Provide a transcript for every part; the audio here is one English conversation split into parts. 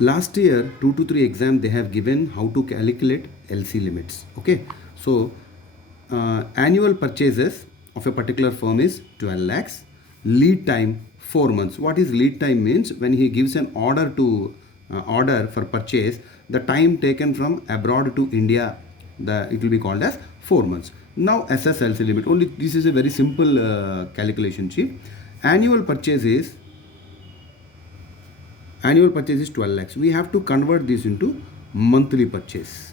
Last year 2 to 3 exam they have given how to calculate LC limits. Okay, so annual purchases of a particular firm is 12 lakhs, lead time 4 months. What is lead time means? When he gives an order to order for purchase, the time taken from abroad to India, it will be called as 4 months. Now SSLC limit, only this is a very simple calculation sheet. Annual purchase is 12 lakhs. We have to convert this into monthly purchase.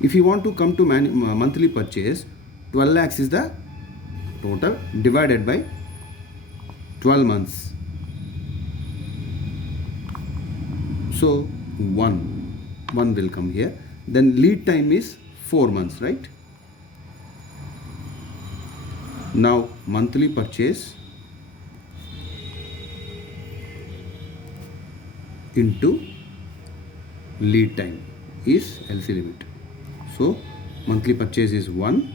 If you want to come to monthly purchase, 12 lakhs is the total divided by 12 months. So 1 will come here. Then lead time is 4 months, right? Now monthly purchase into lead time is LC limit. So monthly purchase is 1,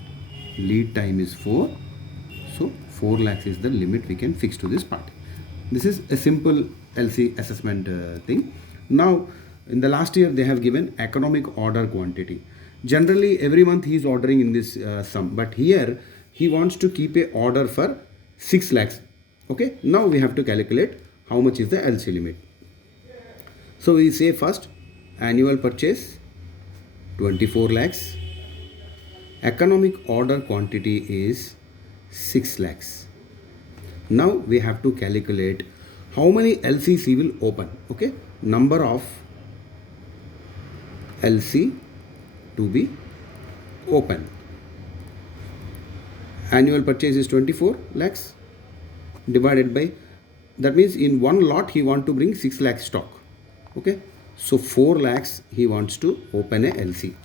lead time is 4. So 4 lakhs is the limit we can fix to this part. This is a simple LC assessment thing. Now in the last year they have given economic order quantity. Generally every month he is ordering in this sum, but here he wants to keep a order for 6 lakhs. Okay, now we have to calculate how much is the LC limit. So we say first annual purchase 24 lakhs, economic order quantity is 6 lakhs. Now we have to calculate how many LCs he will open. Okay, number of LC to be open. Annual purchase is 24 lakhs divided by, that means in one lot he want to bring 6 lakhs stock. Okay, so 4 lakhs he wants to open a LC.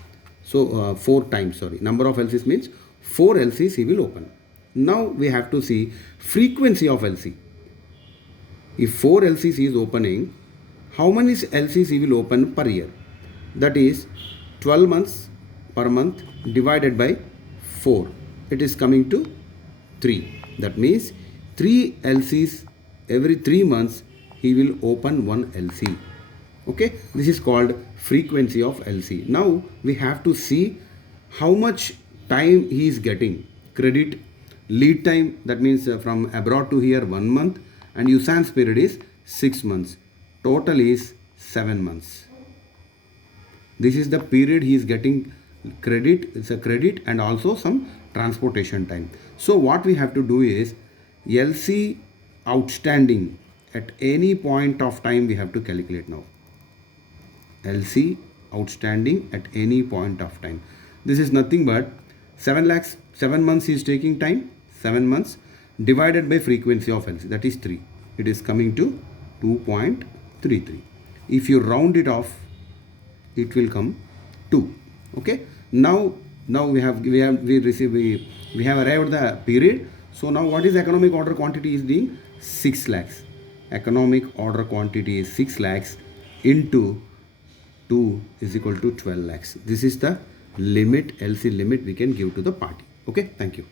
So 4 times, sorry, number of LCs means 4 LCs he will open. Now we have to see frequency of LC. If 4 LCs he is opening, how many LCs he will open per year? That is 12 months per month divided by 4. It is coming to 3. That means 3 LCs every 3 months he will open 1 LC. Okay, this is called frequency of LC. Now we have to see how much time he is getting. Credit, lead time, that means from abroad to here 1 month, and usance period is 6 months. Total is 7 months. This is the period he is getting credit. It's a credit and also some transportation time. So what we have to do is LC outstanding at any point of time we have to calculate now. LC outstanding at any point of time. This is nothing but 7 lakhs, 7 months is taking time, 7 months divided by frequency of LC, that is 3. It is coming to 2.33. If you round it off, it will come 2. Okay. Now we have arrived the period. So now what is economic order quantity is being 6 lakhs. Economic order quantity is 6 lakhs into 2 is equal to 12 lakhs. This is the limit, LC limit we can give to the party. Okay, thank you.